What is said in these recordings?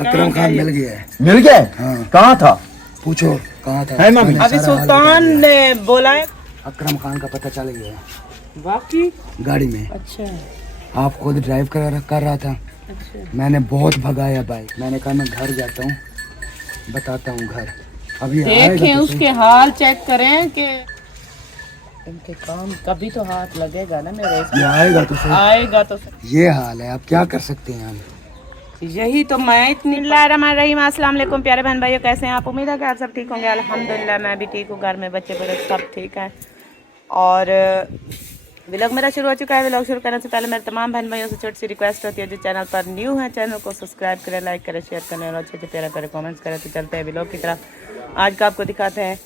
अकरम खान मिल गया है। मिल गया? हाँ। कहाँ था? पूछो कहाँ था। है मम्मी? अभी सुल्तान ने बोला है अकरम खान का पता चल गया है। बाकी। गाड़ी में। अच्छा आप खुद ड्राइव कर रहा था। अच्छा। मैंने बहुत भगाया बाइक। मैंने कहा मैं घर जाता हूँ, बताता हूँ घर। अभी आएगा देखें तो उसके हाल चेक करें कि इनके काम कभी तो हाथ लगेगा ना मेरे। ये आएगा तो सही। आएगा तो सही। ये हाल है, आप क्या कर सकते हैं हम। यही तो मैं इतनी रहीम। अस्सलाम वालेकुम प्यारे बहन भाइयों, कैसे हैं आप? उम्मीद है कि आप सब ठीक होंगे। अल्हम्दुलिल्लाह मैं भी ठीक हूँ, घर में बच्चे बड़े सब ठीक हैं। और व्लॉग मेरा शुरू हो चुका है। व्लॉग शुरू करने से पहले मेरे तमाम बहन भाइयों से छोटी सी रिक्वेस्ट होती है, जो चैनल पर न्यू है चैनल को सब्सक्राइब करें, लाइक करें, शेयर करें और अच्छे प्यारा करें, कमेंट्स करें। तो चलते हैं व्लॉग की तरफ। आज का आपको दिखाते हैं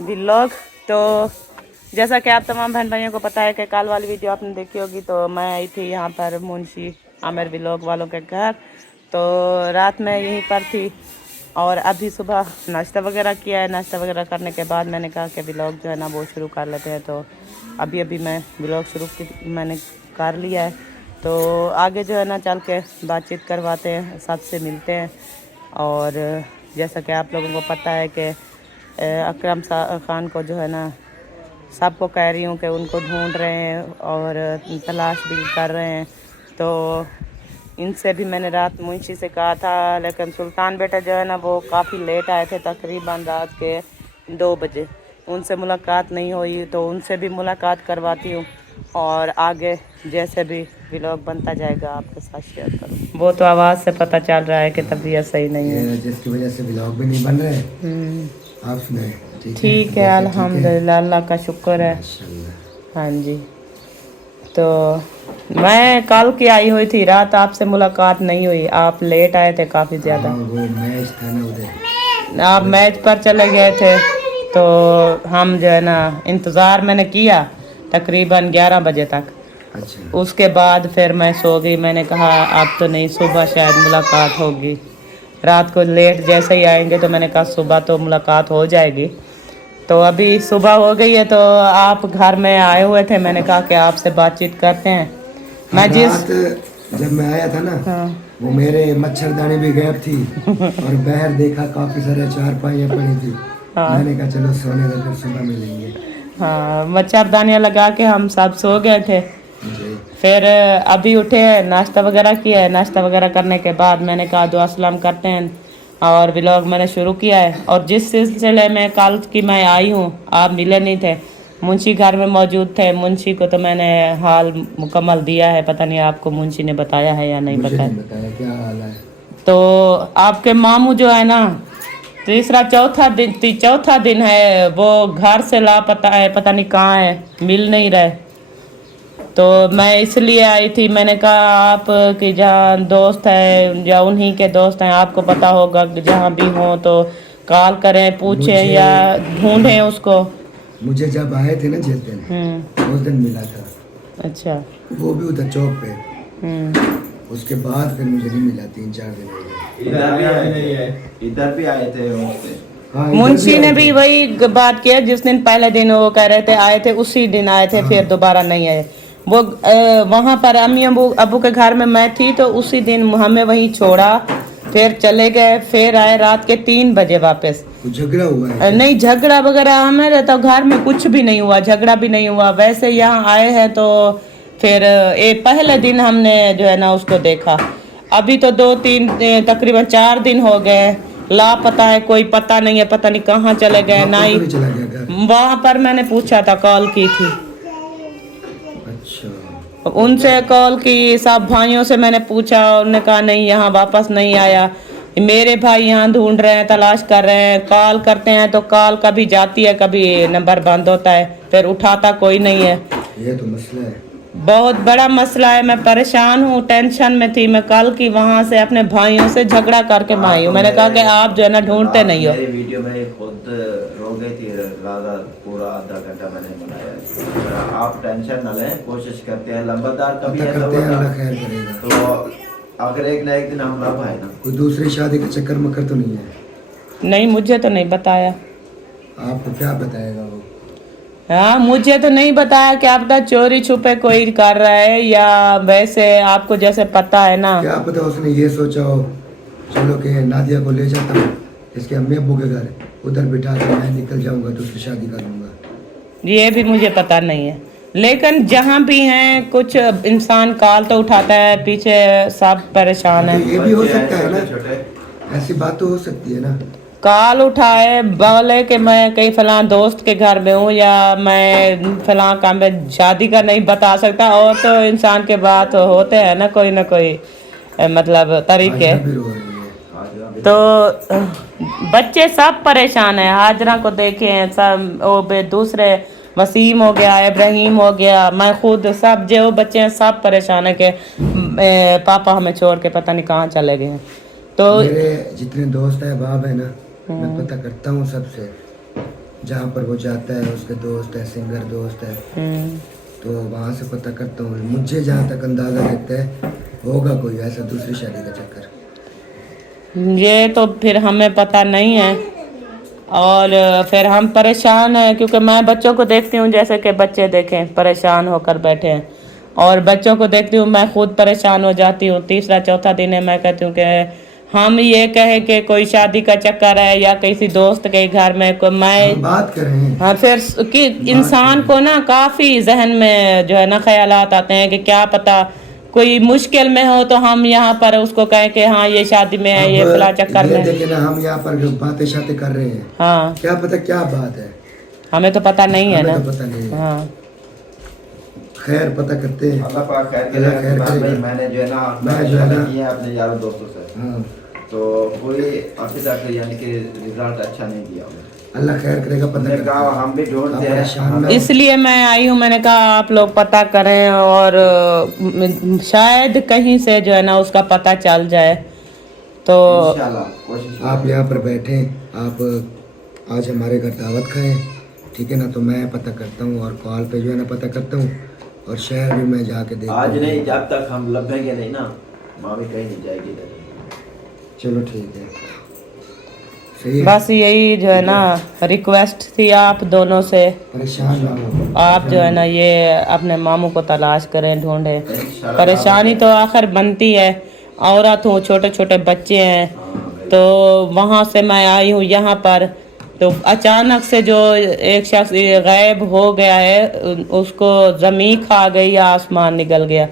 व्लॉग। तो जैसा कि आप तमाम बहन भाइयों को पता है कि कल वाली वीडियो आपने देखी होगी, तो मैं आई थी यहाँ पर मुंशी आमिर व्लॉग वालों के घर। तो रात में यहीं पर थी और अभी सुबह नाश्ता वगैरह किया है। नाश्ता वगैरह करने के बाद मैंने कहा कि व्लॉग जो है ना वो शुरू कर लेते हैं। तो अभी मैं व्लॉग मैंने कर लिया है। तो आगे जो है ना चल के बातचीत करवाते हैं, सबसे मिलते हैं। और जैसा कि आप लोगों को पता है कि अकरम खान को जो है ना सबको कह रही हूँ कि उनको ढूंढ रहे हैं और तलाश भी कर रहे हैं। तो इनसे भी मैंने रात मुंशी से कहा था, लेकिन सुल्तान बेटा जो है ना वो काफ़ी लेट आए थे, तकरीबन रात के 2 बजे। उनसे मुलाकात नहीं हुई, तो उनसे भी मुलाकात करवाती हूँ और आगे जैसे भी व्लॉग बनता जाएगा आपके साथ शेयर करूँ। वो तो आवाज़ से पता चल रहा है कि तबीयत सही नहीं है, जिसकी वजह से व्लॉग भी नहीं बन रहे। आप सुनाए? ठीक है अल्हम्दुलिल्लाह, अल्लाह का शुक्र है। हाँ जी। तो मैं कल की आई हुई थी, रात आपसे मुलाकात नहीं हुई, आप लेट आए थे काफ़ी ज़्यादा। वो मैच था ना उधर, आप मैच पर चले गए थे। तो हम जो है ना इंतज़ार मैंने किया तकरीबन 11 बजे तक। अच्छा। उसके बाद फिर मैं सो गई। मैंने कहा अब तो नहीं, सुबह शायद मुलाकात होगी। रात को लेट जैसे ही आएंगे तो मैंने कहा सुबह तो मुलाकात हो जाएगी। तो अभी सुबह हो गई है, तो आप घर में आए हुए थे, मैंने कहा कि आपसे बातचीत करते हैं। मैं रात जब मैं आया था ना, हाँ। वो मेरे मच्छरदानी भी गायब थी और बाहर देखा काफी सारे चारपाइयाँ पड़ी थी। हाँ। मैंने कहा चलो सोने दो, फिर सुबह मिलेंगे। हाँ, मच्छरदानियाँ लगा के हम सब सो गए थे। जी। फिर अभी उठे, नाश्ता वगैरह किया है। नाश्ता वगैरह करने के बाद मैंने कहा दुआ सलाम करते हैं और व्लॉग मैंने शुरू किया है। और जिस सिलसिले में कल की मैं आई हूँ, आप मिले नहीं थे, मुंशी घर में मौजूद थे। मुंशी को तो मैंने हाल मुकम्मल दिया है, पता नहीं आपको मुंशी ने बताया है या नहीं मुझे बताया। नहीं बताया क्या हाल है। तो आपके मामू जो है ना, चौथा दिन है वो घर से लापता है, पता नहीं कहाँ है, मिल नहीं रहे। तो मैं इसलिए आई थी, मैंने कहा आप कि जहाँ दोस्त है या उन्हीं के दोस्त हैं, आपको पता होगा कि जहाँ भी हो तो कॉल करें, पूछें या ढूंढें उसको। मुझे जब आए थे ना जिस दिन, उस दिन मिला था। अच्छा। वो भी उधर चौक पे। उसके बाद फिर मुझे नहीं मिला, 3-4 दिन हो गए। इधर भी आए थे, इधर भी आए थे। हाँ, इधर मुंशी ने आए भी थे। वही बात किया, जिस दिन पहले दिन वो कह रहे थे आए थे, उसी दिन आए थे, फिर दोबारा नहीं आए। वो वहाँ पर अम्मी अबू के घर में मैं थी, तो उसी दिन हमें वहीं छोड़ा, फिर चले गए, फिर आए रात के 3 बजे वापस। कुछ झगड़ा हुआ है? नहीं, झगड़ा वगैरह हमारे तो घर में कुछ भी नहीं हुआ, झगड़ा भी नहीं हुआ। वैसे यहाँ आए हैं तो फिर एक पहले दिन हमने जो है ना उसको देखा। अभी तो 2-3 तकरीबन 4 दिन हो गए लापता है, कोई पता नहीं है, पता नहीं कहाँ चले गए। ना ही चला गया घर। वहाँ पर मैंने पूछा था, कॉल की थी, अच्छा। उनसे कॉल की, सब भाइयों से मैंने पूछा, उन्होंने कहा नहीं यहाँ वापस नहीं आया। मेरे भाई यहाँ ढूंढ रहे हैं, तलाश कर रहे हैं, कॉल करते हैं तो कॉल कभी जाती है, कभी नंबर बंद होता है, फिर उठाता कोई नहीं है। ये तो मसला है, बहुत बड़ा मसला है। मैं परेशान हूँ, टेंशन में थी। मैं कल की वहाँ से अपने भाइयों से झगड़ा करके मैं आई हूँ। मैंने कहा कि आप जो है ना ढूंढते नहीं हो। मेरी वीडियो में खुद रो गई थी, पूरा आधा घंटा मैंने बनाया। आप टेंशन न लें, कोशिश करते हैं, लंबादार कभी है अल्लाह खैर करेगा। तो अगर एक ना एक दिन हम लब आए ना। कोई दूसरी शादी का चक्कर मक्कर तो नहीं है? नहीं, मुझे तो नहीं बताया। आपको क्या बताएगा वो? हाँ, मुझे तो नहीं बताया कि आप चोरी छुपे कोई कर रहा है, या वैसे आपको जैसे पता है ना। क्या पता उसने ये सोचा हो चलो कि नादिया को ले जाता हूँ इसके अम्मी अब्बू के घर, उधर बिठा के मैं निकल जाऊँगा, दूसरी शादी कर लूँगा। ये भी मुझे पता नहीं है, लेकिन जहाँ भी हैं कुछ इंसान कॉल तो उठाता है, पीछे सब परेशान है। ये भी हो बच्चे हैं सकता है ना, छोटे-छोटे। ऐसी बात तो हो सकती है ना। कॉल उठाए बोले कि मैं कहीं फलां दोस्त के घर में हूँ या मैं फलां काम में, शादी का नहीं बता सकता। और तो इंसान के बात होते हैं ना कोई मतलब तरीके। हाजरा भी रो रही है। तो बच्चे सब परेशान हैं। हाजरा को देखे हैं सब, वो दूसरे वसीम हो गया, इब्राहिम हो गया, मैं खुद, सब जो बच्चे हैं सब परेशान है कि पापा हमें छोड़ के पता नहीं कहाँ चले गए हैं। तो मेरे जितने दोस्त है बाब है ना, मैं पता करता हूँ सबसे, जहाँ पर वो जाता है उसके दोस्त है, सिंगर दोस्त है, तो वहाँ से पता करता हूँ। मुझे जहाँ तक अंदाज़ा लगता है होगा कोई ऐसा दूसरी शादी का चक्कर। ये तो फिर हमें पता नहीं है, और फिर हम परेशान हैं क्योंकि मैं बच्चों को देखती हूँ, जैसे कि बच्चे देखें परेशान होकर बैठे हैं, और बच्चों को देखती हूँ मैं खुद परेशान हो जाती हूँ। तीसरा चौथा दिन है, मैं कहती हूँ कि हम ये कहे कि कोई शादी का चक्कर है या किसी दोस्त के घर में कोई, मैं बात कर रहे हैं। हाँ, फिर कि इंसान को ना काफ़ी जहन में जो है ना ख्यालात आते हैं कि क्या पता कोई मुश्किल में हो तो हम यहाँ पर उसको कहें कि हाँ ये शादी में है, ये फला चक्कर में। देखिए ना, हम यहाँ पर बातें शातें कर रहे हैं, हाँ, क्या पता क्या बात है, हमें तो पता नहीं है ना। हमें तो पता नहीं है। हाँ, खैर पता करते हैं। अल्लाह पाक खैर अल्लाह करे। खैर भाई करे। मैंने जो है ना मैं जो है ना किया अपने यारों दोस्तों से, हाँ, तो कोई अभी तक यानी कि रिजल्ट अच्छा नहीं दिया। अल्लाह खैर करेगा। पता मैंने करते कहा हैं। हम भी ढूंढते आप परेशान हैं। ना इसलिए मैं आई हूँ। मैंने कहा आप लोग पता करें और शायद कहीं से जो है ना उसका पता चल जाए। तो इंशाल्लाह कोशिश। आप यहाँ पर बैठे, आप आज हमारे घर दावत खाएं, ठीक है ना, तो मैं पता करता हूँ और कॉल पे जो है ना पता करता हूँ, और शहर भी मैं जाके देखता हूँ। आज नहीं, जब तक हम लभेंगे नहीं ना, मामी कहीं नहीं जाएगी। चलो ठीक है, सही है। बस यही जो है ना रिक्वेस्ट थी आप दोनों से, परेशान ना हो आप जो है ना ये अपने मामू को तलाश करें, ढूंढें। परेशानी तो आखिर बनती है, औरत हूँ, छोटे छोटे बच्चे हैं, तो वहाँ से मैं आई हूँ यहाँ पर। तो अचानक से जो एक शख्स गायब हो गया है, उसको ज़मीन खा गई या आसमान निकल गया।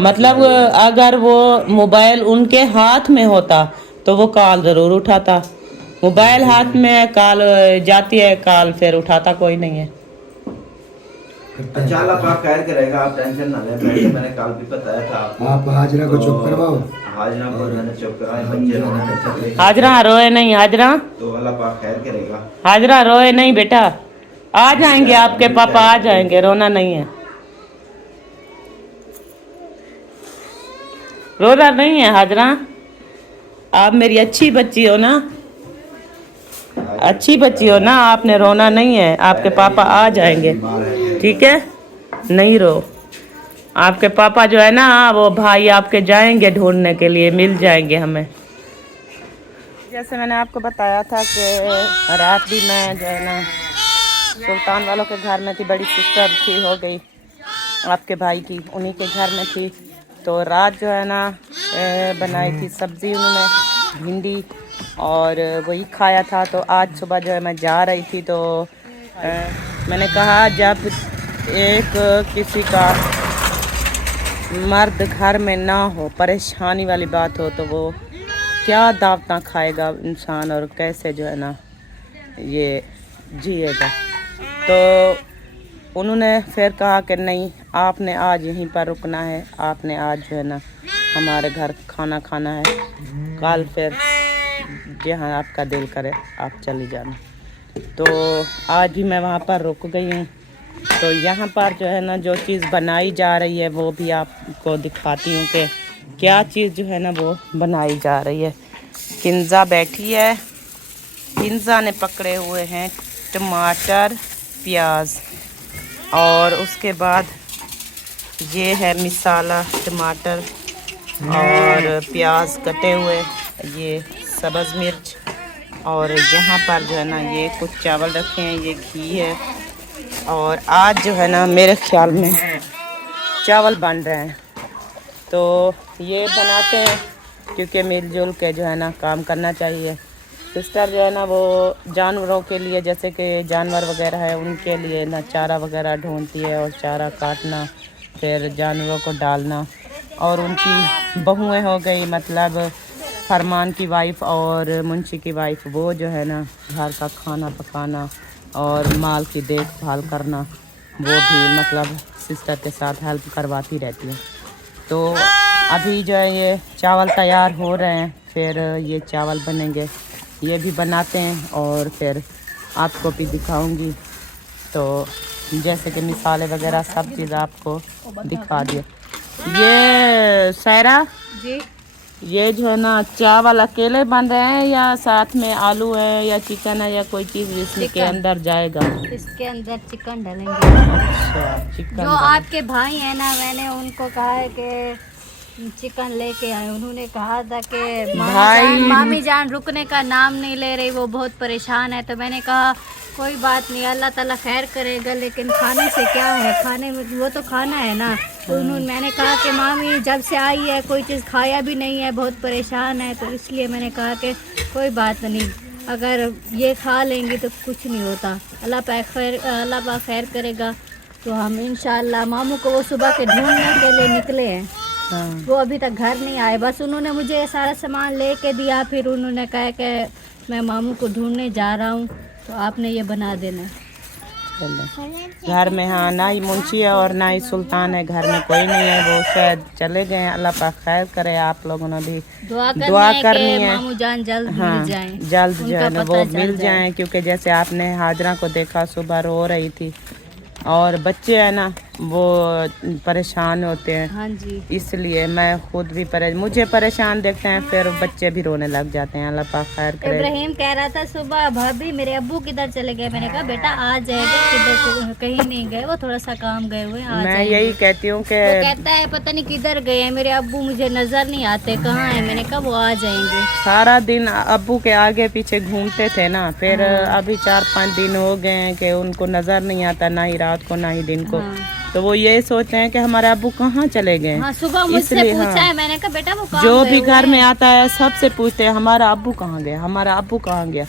मतलब अगर वो मोबाइल उनके हाथ में होता तो वो कॉल ज़रूर उठाता। मोबाइल हाथ में, कॉल जाती है, कॉल फिर उठाता कोई नहीं है। अच्छा अल्लाह पाक खैर करेगा, आप टेंशन ना लें। पहले मैंने कल भी बताया था आपको। आप हाजरा को चुप करवाओ। हाजरा को मैंने चुप कराया, बच्चे रोने चले। हाजरा रोए नहीं, हाजरा, तो अल्लाह पाक खैर करेगा। हाजरा रोए नहीं बेटा, आ जाएंगे आपके पापा, आ जाएंगे, रोना नहीं है, रोना नहीं है हाजरा। आप मेरी अच्छी बच्ची हो ना, अच्छी बच्ची हो ना, आपने रोना नहीं है, आपके पापा आ जाएंगे, ठीक है, नहीं रो। आपके पापा जो है ना वो भाई आपके जाएंगे ढूंढने के लिए, मिल जाएंगे हमें। जैसे मैंने आपको बताया था कि रात भी मैं जो है ना सुल्तान वालों के घर में थी, बड़ी सिस्टर थी हो गई आपके भाई की, उन्हीं के घर में थी। तो रात जो है ना बनाई थी सब्ज़ी उन्होंने, भिंडी, और वही खाया था। तो आज सुबह जो है मैं जा रही थी तो मैंने कहा जब एक किसी का मर्द घर में ना हो, परेशानी वाली बात हो, तो वो क्या दावत खाएगा इंसान और कैसे जो है ना ये जिएगा। तो उन्होंने फिर कहा कि नहीं, आपने आज यहीं पर रुकना है, आपने आज जो है ना हमारे घर खाना खाना है, कल फिर जहाँ आपका दिल करे आप चली जाना। तो आज भी मैं वहाँ पर रुक गई हूँ। तो यहाँ पर जो है ना जो चीज़ बनाई जा रही है वो भी आपको दिखाती हूँ कि क्या चीज़ जो है ना वो बनाई जा रही है। किंजा बैठी है, किंजा ने पकड़े हुए हैं टमाटर, प्याज, और उसके बाद ये है मिसाला, टमाटर और प्याज कटे हुए, ये सब्ज़ मिर्च, और यहाँ पर जो है ना ये कुछ चावल रखे हैं, ये घी है। और आज जो है ना मेरे ख्याल में चावल बन रहे हैं। तो ये बनाते हैं क्योंकि मिलजुल के जो है ना काम करना चाहिए। सिस्टर जो है ना वो जानवरों के लिए, जैसे कि जानवर वगैरह है उनके लिए ना चारा वगैरह ढूंढती है और चारा काटना, फिर जानवरों को डालना। और उनकी बहुएं हो गई, मतलब फरमान की वाइफ और मुंशी की वाइफ, वो जो है ना घर का खाना पकाना और माल की देखभाल करना, वो भी मतलब सिस्टर के साथ हेल्प करवाती रहती है। तो अभी जो है ये चावल तैयार हो रहे हैं, फिर ये चावल बनेंगे, ये भी बनाते हैं और फिर आपको भी दिखाऊंगी। तो जैसे कि मिसाले वगैरह सब चीज़ आपको दिखा दिए। ये सायरा जी, ये जो है ना चावल अकेले बन रहे हैं या साथ में आलू है या चिकन है या कोई चीज़ इसके चिकन। अंदर जाएगा? इसके अंदर चिकन डालेंगे। अच्छा, चिकन जो आपके भाई हैं ना, मैंने उनको कहा है कि चिकन लेके आए। उन्होंने कहा था कि मामी जान रुकने का नाम नहीं ले रही, वो बहुत परेशान है। तो मैंने कहा कोई बात नहीं, अल्लाह ताला खैर करेगा, लेकिन खाने से क्या है, खाने में वो तो खाना है ना। तो मैंने कहा कि मामी जब से आई है कोई चीज़ खाया भी नहीं है, बहुत परेशान है। तो इसलिए मैंने कहा कि कोई बात नहीं, अगर ये खा लेंगी तो कुछ नहीं होता, अल्लाह पाक खैर करेगा। तो हम इंशाल्लाह, मामू को वो सुबह के ढूंढने के लिए निकले हैं। हाँ। वो अभी तक घर नहीं आए, बस उन्होंने मुझे सारा सामान लेके दिया, फिर उन्होंने कहा कि मैं मामू को ढूंढने जा रहा हूँ, तो आपने ये बना देना। चलो। घर में हाँ ना ही मुंशी है और ना ही सुल्तान है, घर में कोई नहीं है, वो शायद चले गए हैं। अल्लाह पाक खैर करे। आप लोगों ने भी दुआ करनी है मामू जान जल्द हाँ, मिल जाएं, जल्द जो है ना वो मिल जाए। जाएं, क्योंकि जैसे आपने हाजरा को देखा सुबह रो रही थी, और बच्चे है ना वो परेशान होते हैं। हाँ जी, इसलिए मैं खुद भी मुझे परेशान देखते हैं, फिर बच्चे भी रोने लग जाते हैं। अल्लाह पाक खैर करे। इब्राहिम कह रहा था सुबह, भाभी मेरे अब्बू किधर चले गए? मैंने कहा बेटा आ जाएगा, किधर कहीं नहीं गए, वो थोड़ा सा काम गए हुए, आ मैं जाएंगे। यही कहती हूँ कि वो कहता है पता नहीं किधर गए हैं मेरे अब्बू, मुझे नजर नहीं आते, कहाँ है? मैंने कहा वो आ जाएंगे। सारा दिन अब्बू के आगे पीछे घूमते थे ना, फिर अभी 4-5 दिन हो गए हैं कि उनको नजर नहीं आता, ना ही रात को ना ही दिन को। तो वो ये सोचते हैं कि हमारे अब्बू कहाँ चले गए। हाँ, सुबह मुझसे पूछा है, मैंने कहा बेटा वो कहाँ जो गए भी हुए घर हैं? में आता है सबसे पूछते हैं हमारा अब्बू कहाँ गया, हमारा अब्बू कहाँ गया।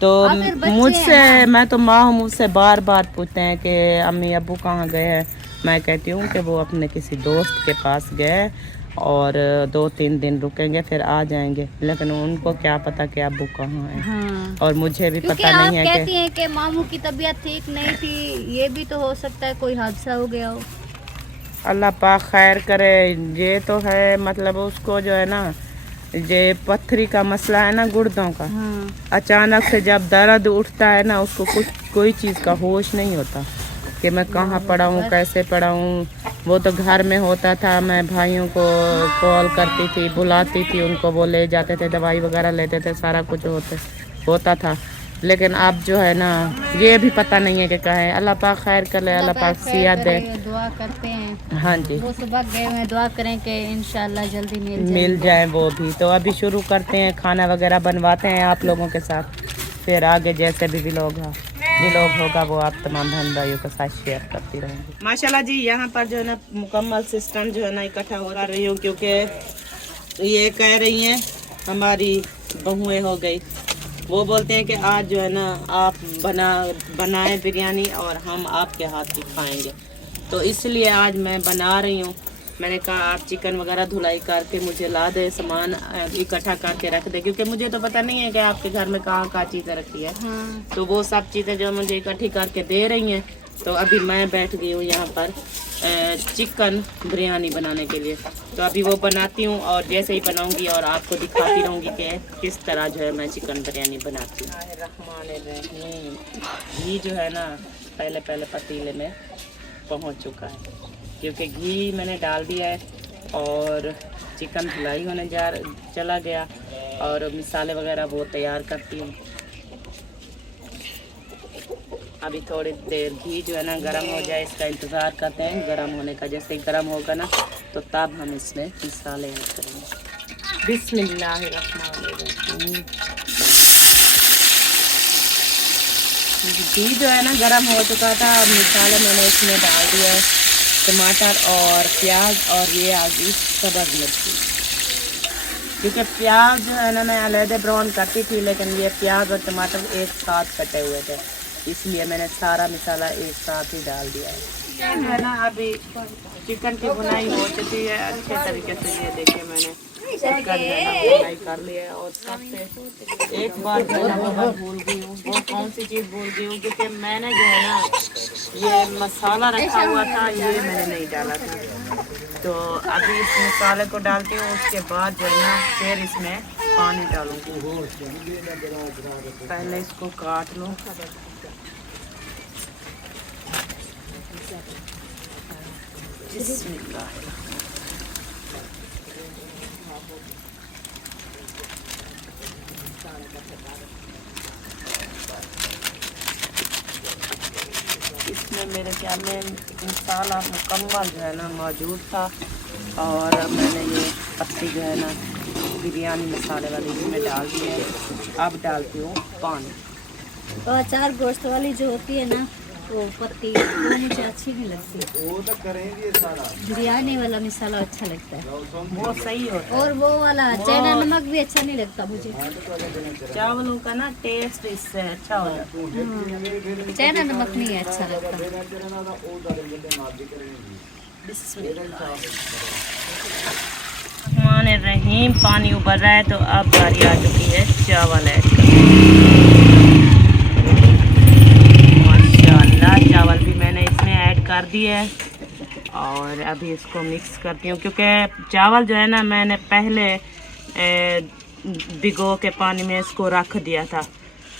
तो फिर बच्चे मुझसे, मैं तो माँ हूँ, मुझसे बार बार पूछते हैं कि अम्मी अब्बू कहाँ गए हैं। मैं कहती हूँ कि वो अपने किसी दोस्त के पास गए और 2-3 दिन रुकेंगे फिर आ जाएंगे, लेकिन उनको क्या पता कि अब्बू कहाँ है। हाँ। और मुझे भी क्योंकि पता आप नहीं है कहती हैं कि मामू की तबीयत ठीक नहीं थी, ये भी तो हो सकता है कोई हादसा हो गया हो। अल्लाह पाक खैर करे। ये तो है, मतलब उसको जो है ना, ये पत्थरी का मसला है ना, गुर्दों का। हाँ। अचानक से जब दर्द उठता है ना, उसको कोई चीज़ का होश नहीं होता कि मैं कहाँ पड़ा हूँ, कैसे पड़ा हूँ। वो तो घर में होता था, मैं भाइयों को कॉल करती थी, बुलाती थी, उनको वो ले जाते थे, दवाई वगैरह लेते थे, सारा कुछ होता था। लेकिन अब जो है ना, ये भी पता नहीं है कि कहाँ है। अल्लाह पाक खैर कर ले, अल्लाह पाक सेहत दे। दुआ करते हैं। हाँ जी, वो सुबह गए हुए, दुआ करें कि इंशाल्लाह जल्दी मिल जाए वो भी। तो अभी शुरू करते हैं, खाना वगैरह बनवाते हैं आप लोगों के साथ, फिर आगे जैसे भी व्लॉग होगा वो आप तमाम बहन भाइयों के साथ शेयर करती रहेंगी। माशाल्लाह जी, यहाँ पर जो है ना मुकम्मल सिस्टम जो है ना इकट्ठा हो रही हूँ, क्योंकि ये कह रही हैं हमारी बहुएं हो गई, वो बोलते हैं कि आज जो है ना आप बनाए बिरयानी और हम आपके हाथ की खाएंगे। तो इसलिए आज मैं बना रही हूँ। मैंने कहा आप चिकन वगैरह धुलाई करके मुझे ला दे, सामान इकट्ठा करके रख दे, क्योंकि मुझे तो पता नहीं है कि आपके घर में कहाँ चीज़ें रखी है। हाँ। तो वो सब चीज़ें जो मुझे इकट्ठी करके दे रही हैं। तो अभी मैं बैठ गई हूँ यहाँ पर चिकन बिरयानी बनाने के लिए। तो अभी वो बनाती हूँ और जैसे ही बनाऊँगी और आपको दिखाती रहूँगी कि किस तरह जो है मैं चिकन बिरयानी बनाती हूँ। घी जो है ना पहले पतीले में पहुँच चुका है, क्योंकि घी मैंने डाल दिया है और चिकन धुलाई होने चला गया और मिसाले वगैरह वो तैयार करती हूँ। अभी थोड़ी देर घी जो है ना गर्म हो जाए, इसका इंतज़ार करते हैं गर्म होने का। जैसे ही गर्म होगा ना तो तब हम इसमें मसाले ऐड करेंगे। बिस्मिल्लाहिर्रहमानिर्रहीम। घी जो है ना गर्म हो चुका था, अब मसाले मैंने इसमें डाल दिया है, टमाटर और प्याज और ये आ गई सब्ज़ मिर्ची। क्योंकि प्याज जो है ना मैं अलहदा ब्राउन करती थी, लेकिन ये प्याज और टमाटर एक साथ कटे हुए थे, इसलिए मैंने सारा मसाला एक साथ ही डाल दिया है ना। अभी चिकन की बुनाई हो चुकी है अच्छे तरीके से। ये देखिए मैंने चिकन जो है ना बुनाई कर लिया है। और सबसे एक बार जो है ना वो मैं भूल गई हूँ, वो कौन सी चीज़ भूल गई हूँ, क्योंकि मैंने जो है ना ये मसाला रखा हुआ था, ये मैंने नहीं डाला था। तो अभी इस मसाले को डालती हूँ, उसके बाद जो है ना फिर इसमें पानी डालूँगी। पहले इसको काट लूँ। इसमें मेरे ख्याल में मसाला मुकम्मल जो है ना मौजूद था, और मैंने ये पत्ती जो है ना बिरयानी मसाले वाली इसमें डाल दी है। अब डालती हूँ पानी। तो अचार गोश्त वाली जो होती है ना वो पत्ती, वो मुझे अच्छी नहीं लगती। वो तो करेंगे सारा। बिरयानी वाला मसाला अच्छा लगता है, वो सही होता है। और वो वाला चाइना नमक भी अच्छा नहीं लगता मुझे। चावलों का ना टेस्ट इससे अच्छा हो जाता है। चाइना नमक नहीं है अच्छा लगता। रहीम पानी उबल रहा है, तो अब बारी आ चुकी है चावल ऐड करने। माशाल्लाह चावल भी मैंने इसमें ऐड कर दिए है, और अभी इसको मिक्स करती हूँ, क्योंकि चावल जो है ना मैंने पहले भिगो के पानी में इसको रख दिया था,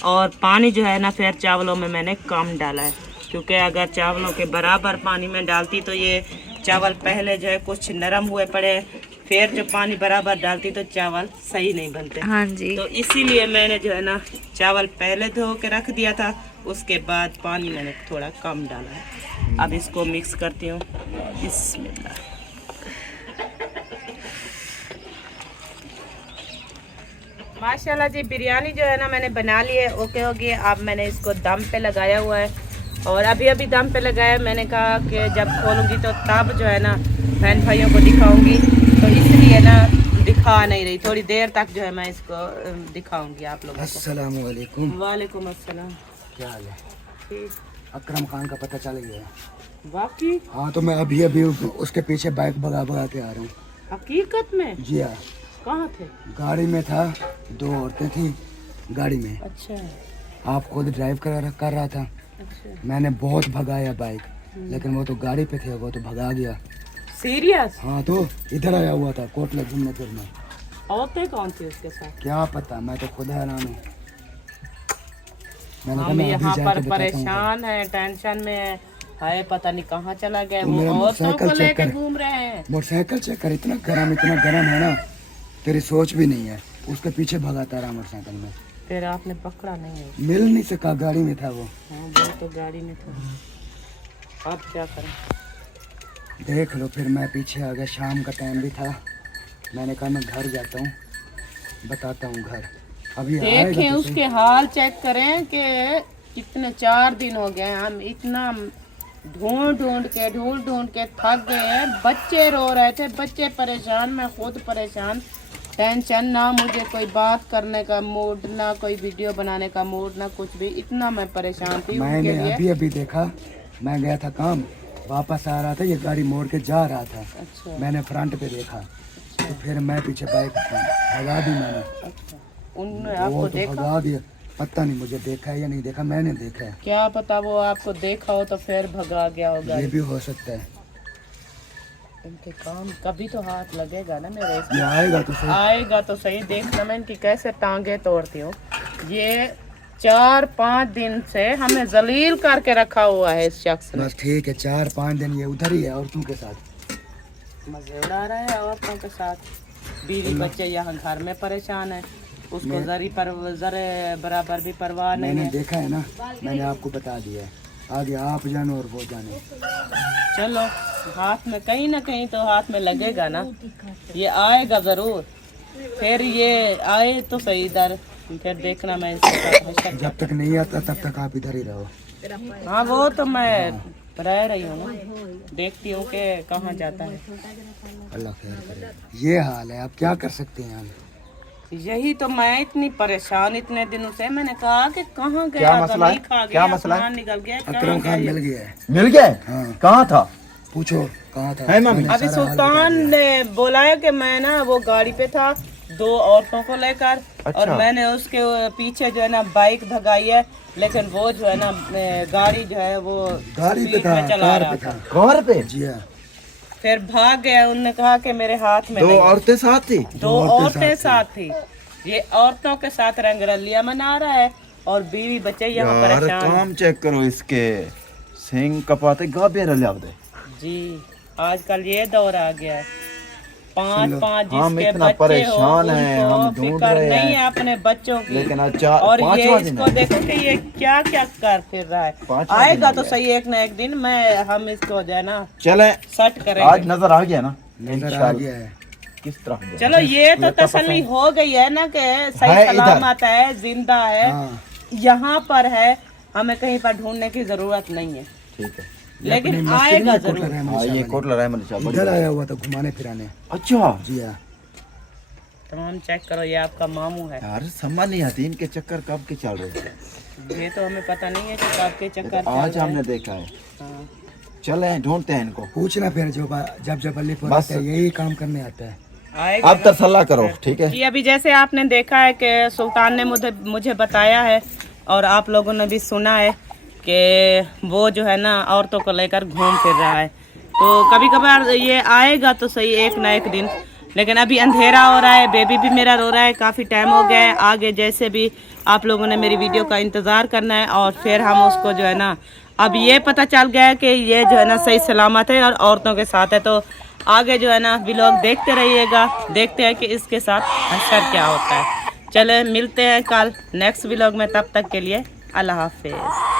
और पानी जो है ना फिर चावलों में मैंने कम डाला है, क्योंकि अगर चावलों के बराबर पानी में डालती तो ये चावल पहले जो है कुछ नरम हुए पड़े, फिर जो पानी बराबर डालती तो चावल सही नहीं बनते। हाँ जी। तो इसीलिए मैंने जो है ना चावल पहले धो के रख दिया था, उसके बाद पानी मैंने थोड़ा कम डाला है। अब इसको मिक्स करती हूँ। बिस्मिल्लाह। माशाल्लाह जी बिरयानी जो है ना मैंने बना ली है, ओके हो गई। अब मैंने इसको दम पे लगाया हुआ है, और अभी अभी दम पे लगाया। मैंने कहा कि जब खोलूँगी तो तब जो है ना बहन भाइयों को दिखाऊंगी, तो इसलिए ना दिखा नहीं रही। थोड़ी देर तक जो है मैं इसको दिखाऊंगी आप लोगों को। अस्सलाम वालेकुम। वालेकुम अस्सलाम। क्या हाल है? ठीक। अकरम खान का पता चल गया? बाकी हाँ, तो मैं अभी अभी उसके पीछे बाइक भगा भगा के आ रहा हूँ। हकीकत में? जी हाँ। कहाँ थे? गाड़ी में था, 2 औरतें थी गाड़ी में। अच्छा आप खुद ड्राइव कर रहा था। अच्छा। मैंने बहुत भगाया बाइक, लेकिन वो तो गाड़ी पे थे, वो तो भगा गया। सीरियस? हाँ, तो इधर आया हुआ था कोटला घूमने फिरने। औरतें कौन थी उसके साथ? क्या पता, मैं तो खुद हैरान हूँ। मैंने कहा हम मैं यहाँ अभी पर जाके बताता हूँ। परेशान है, टेंशन में है, पता नहीं कहाँ चला गया। तो वो मेरा औरतों मोटरसाइकिल को चेक लेके कर। घूम रहे हैं। मोटरसाइकिल चेक कर, इतना गर्म है ना, तेरी सोच भी नहीं है। उसके पीछे भगाता रहा मोटरसाइकिल में। फिर आपने पकड़ा नहीं है? मिल नहीं सका, गाड़ी में था वो। हाँ वो तो गाड़ी में था। अब क्या करें? देख लो, फिर मैं पीछे आ गया। शाम का टाइम भी था, मैंने कहा मैं घर जाता हूँ, बताता हूँ घर। अभी आएगा देखें तो उसके हाल चेक करें कि कितने 4 दिन हो गए, हम इतना ढूंढ ढूंढ के थक गए हैं। बच्चे रो रहे थे, बच्चे परेशान, मैं खुद परेशान। टेंशन ना, मुझे कोई बात करने का मूड ना, कोई वीडियो बनाने का मूड ना, कुछ भी। इतना मैं परेशान थी उनके मैंने लिए। अभी अभी देखा, मैं गया था काम, वापस आ रहा था, ये गाड़ी मोड़ के जा रहा था। अच्छा मैंने फ्रंट पे देखा, तो फिर मैं पीछे बाइक भगा दी मैंने। अच्छा। उन्होंने वो आपको तो देखा? भगा दिया, पता नहीं मुझे देखा है या नहीं देखा, मैंने देखा है। क्या पता वो आपको देखा हो तो फिर भगा गया होगा। ये भी हो सकता है। इनके काम कभी तो हाथ लगेगा ना मेरे इसमें। ये आएगा तो सही। आएगा तो सही। देखना मैं इनकी कैसे टांगे तोड़ती हूँ। ये 4-5 दिन से हमें जलील करके रखा हुआ है इस शख्स ने। बस ठीक है, 4-5 दिन ये उधर ही है औरतों के साथ, मजे उड़ा रहा है औरतों के साथ। बीवी बच्चे यहाँ घर में परेशान है, उसको जरे बराबर भी परवाह नहीं मैंने है। देखा है ना, मैंने आपको बता दिया है। आगे आप जानो और वो जाने। चलो, हाथ में कहीं ना कहीं तो हाथ में लगेगा ना, ये आएगा जरूर। फिर ये आए तो सही इधर, फिर देखना मैं इसके साथ हशर। जब तक नहीं आता तब तक आप इधर ही रहो। हाँ वो तो मैं रह रही हूँ ना, देखती हूँ कि कहाँ जाता है। अल्लाह खैर करे। ये हाल है, आप क्या कर सकते हैं। यही तो मैं इतनी परेशान इतने दिनों से, मैंने कहा कि कहाँ गया क्या था, मसला है? नहीं खा क्या गया, मसला है? सामान निकल गया, कहाँ अकरम खान गया? मिल गया है। मिल गए? हाँ। कहाँ था? पूछो कहाँ था। है मम्मी? मैंने अभी सारा हाल सुल्तान बता ने बोला कि मैं ना वो गाड़ी पे था 2 औरतों को लेकर, अच्छा। और मैंने उसके पीछे जो है ना बाइक भगाई है, लेकिन वो जो है ना गाड़ी जो है वो गाड़ी पे स्पीड था, में चला कार रहा पे था। था। कार पे? जी हाँ। फिर भाग गया, उन्होंने कहा कि मेरे हाथ में दो नहीं है। औरतें साथ थी? 2 औरतें साथ थी। ये औरतों के साथ रंगरलिया मना रहा है और बीवी बच्चे यहाँ यार परेशान हैं। काम चेक करो इसके, सिंह कपाते गाबे रलियाव दे। जी आजकल ये दौर आ गया है, 5-5 हम जिसके इतना बच्चे हो परेशान हैं, उनको हम ढूंढ फिक्र रहे नहीं हैं। है अपने बच्चों की। लेकिन आज चार और ये पांचवा दिन इसको है। देखो कि ये क्या क्या कर फिर रहा है। पांचवा आएगा दिन तो हो सही एक ना एक दिन, हम इसको जो है ना चले सेट आज करेंगे। नजर आ गया ना? नजर आ इंशाल्लाह। गया है। किस तरह गया? चलो ये तो लगता तसल्ली पसंद। हो गई है ना कि है सही इधर। सलामत है, जिंदा है, हाँ। यहाँ पर है, हमें कहीं पर ढूंढने की जरूरत नहीं है। ठीक है। लेकिन आएगा जरूर। हाँ ये कोट लड़ा है मनीषा बड़ी इधर बात। आया हुआ था घुमाने फिराने। अच्छा जी हाँ। तमाम चेक करो, ये आपका मामू है। यार समझ नहीं आती इनके चक्कर कब के चल रहे हैं। ये तो हमें पता नहीं है कि आपके चक्कर लेकिन आज हमने देखा है। हाँ। चले ढूंढते हैं इनको। पूछना फिर जब अलीपुर बस। आता है यही काम करने आता है। आएगा अब तसल्ला करो, ठीक है? जी। अभी जैसे आपने देखा है कि सुल्तान ने मुझे बताया है और आप लोगों ने भी सुना है कि वो जो है ना औरतों को लेकर घूम फिर रहा है। तो कभी कभार ये आएगा तो सही एक ना एक दिन, लेकिन अभी अंधेरा हो रहा है, बेबी भी मेरा रो रहा है, काफ़ी टाइम हो गया है। आगे जैसे भी आप लोगों ने मेरी वीडियो का इंतज़ार करना है और फिर हम उसको जो है ना, अब ये पता चल गया है कि ये जो है ना सही सलामत है और औरतों के साथ है। तो आगे जो है ना व्लॉग देखते रहिएगा, देखते हैं कि इसके साथ असर क्या होता है। चले मिलते हैं कल नेक्स्ट व्लॉग में, तब तक के लिए अल्लाह हाफिज़।